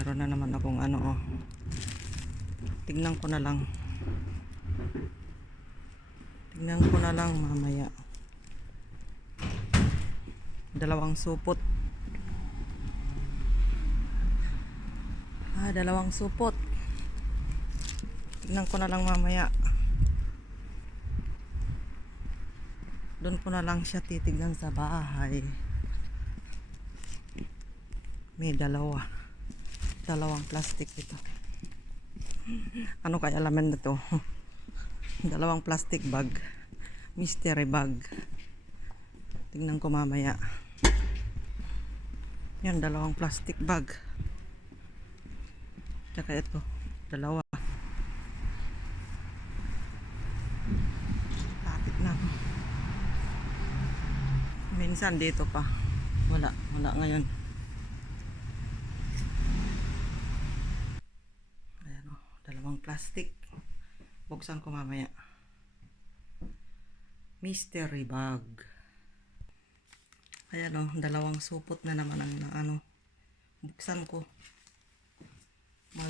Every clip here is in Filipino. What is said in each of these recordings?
meron na naman akong ano, oh. Tignan ko na lang. Tignan ko na lang mamaya. Dalawang supot. Dalawang supot. Tignan ko na lang mamaya. Doon ko na lang siya titignan sa bahay. May dalawang plastic ito. Ano kaya laman nito? Dalawang plastic bag. Mystery bag. Tingnan ko mamaya. Yan, dalawang plastic bag. Tsaka ito, dalawa. Lapit na. Minsan dito pa. Wala ngayon. Ayan o, dalawang plastic. Buksan ko mamaya. Mystery bag. Ayan o, dalawang supot na naman ang ano. Buksan ko. Ano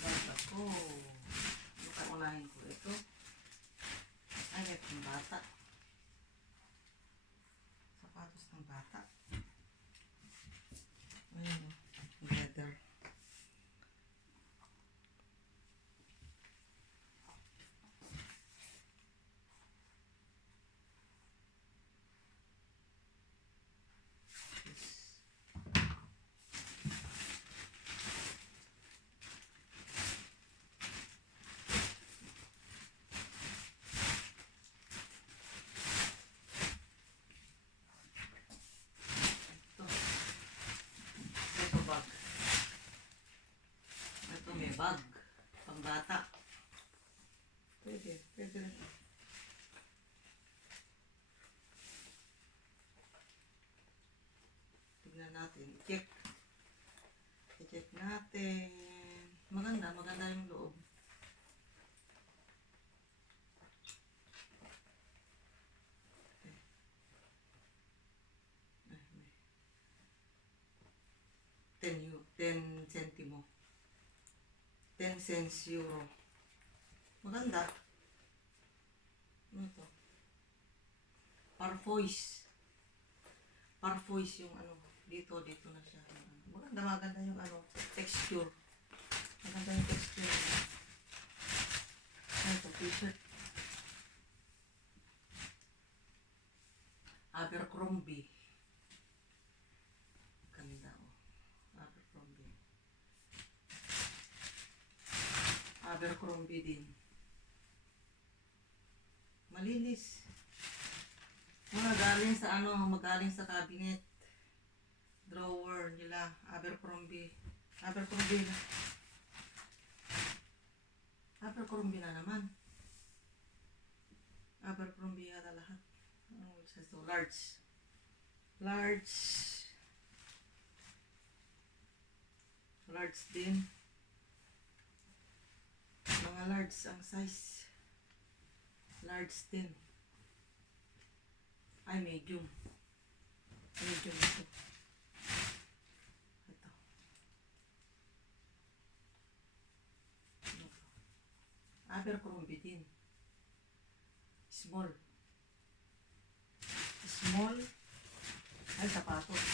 ba ako? Unahin ko ito. Ay, itong bata. Sapatos ng bata. Ayan o, leather. Ito may bag. Pang bata. Pwede rin. Tignan natin. I-check natin. Maganda yung loob. $10 centimo. 10 cents euro. Maganda. Ano to? Parfois yung ano. Dito na siya. Maganda yung ano. Texture. Maganda yung texture. Ano to? T-shirt. Abercrombie. Ganda oh. Abercrombie din. Malinis. Magaling sa cabinet. Drawer nila. Abercrombie na naman. Abercrombie yata lahat. Ano says to? Large din. Mga large ang size. Large din. Ay, medium. Medium ito. Ito. Abercrombie din. Small. Ay, sapatos.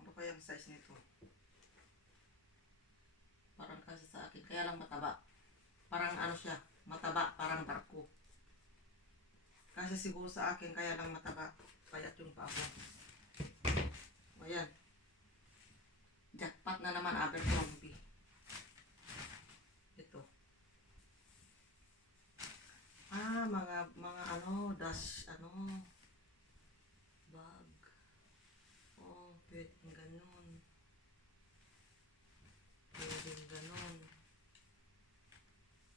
Ano kaya ang size nito? Parang kasi sa akin, kaya lang mataba. Parang ano siya, mataba, parang barko. Kasi siguro sa akin, kaya lang mataba. Payat yung pa ako. O yan. Jackpot na naman, Abercrombie. Ito. Mga ano, bag. Oh, pwedeng ganun.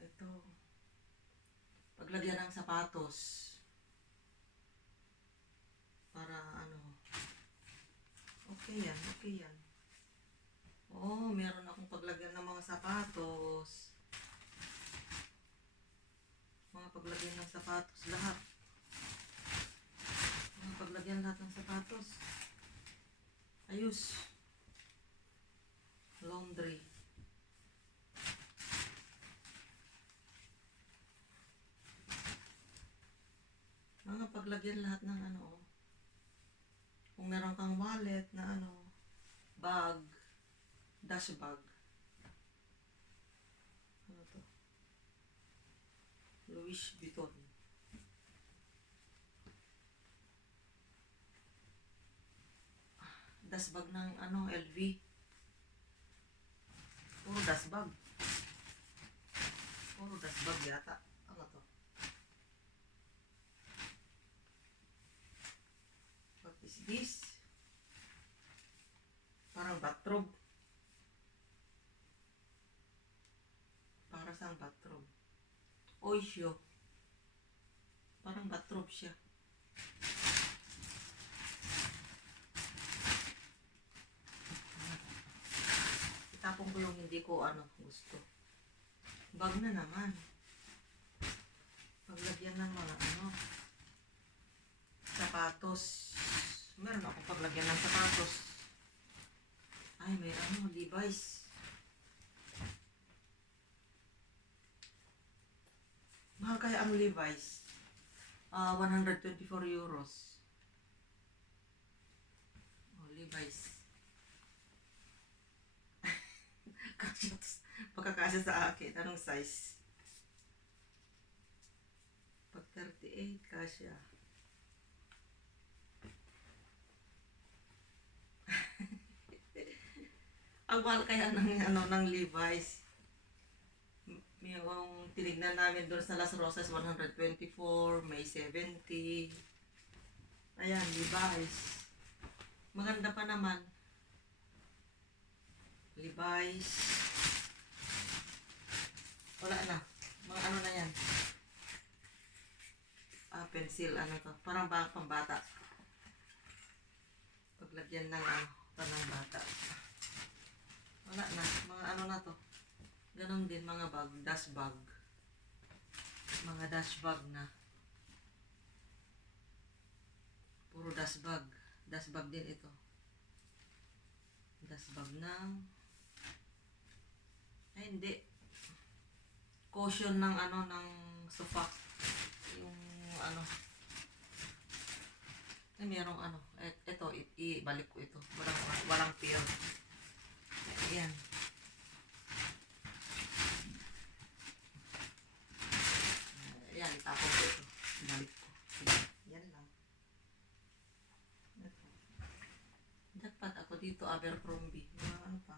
Ito. Paglagyan ng sapatos. Para ano. Okay yan. Oh, meron akong paglagyan ng mga sapatos. Mga paglagyan ng sapatos lahat. Mga paglagyan lahat ng sapatos. Ayos. Laundry. Mga paglagyan lahat ng ano, oh. Kung meron kang wallet na ano, bag, dash bag. Ano to? Louis Vuitton. Dash bag ng ano, LV. Puro dash bag. Puro dash bag yata. Ano to? What is this? Parang bathrobe. Para saan bathrobe? Oisyo. Parang bathrobe siya. Itapon ko yung hindi ko ano gusto. Bag na naman. Paglagyan ng mga ano. Sapatos. Meron akong paglagyan ng sapatos. Ay, may ano, Levi's. Mahal kaya ang Levi's. 124 euros. Oh, Levi's. Pagkakasya sa akin, anong size? Pag 38, kasya. Ang mahal kaya ng, ano, ng Levi's. Yung tinignan namin doon sa Las Rosas, 124, may 70. Ayan, Levi's. Maganda pa naman. Levi's. Wala na. Mga ano na yan. Pencil, ano to. Parang pambata. Paglagyan ng ano, panang bata. Wala na. Mga ano na to. Ganon din mga bag. Dash bag. Mga dash bag na. Puro dash bag. Dash bag din ito. Dash bag ng... Ay, hindi. Cushion ng ano, ng sofa. Yung ano. Ay, merong ano. Ito, ibalik ko ito. Walang pier. Ayan. Ayan, itapon ko ito. Ibalik ko. Yan lang. Ito. Dapat ako dito, Abercrombie. Ano pa?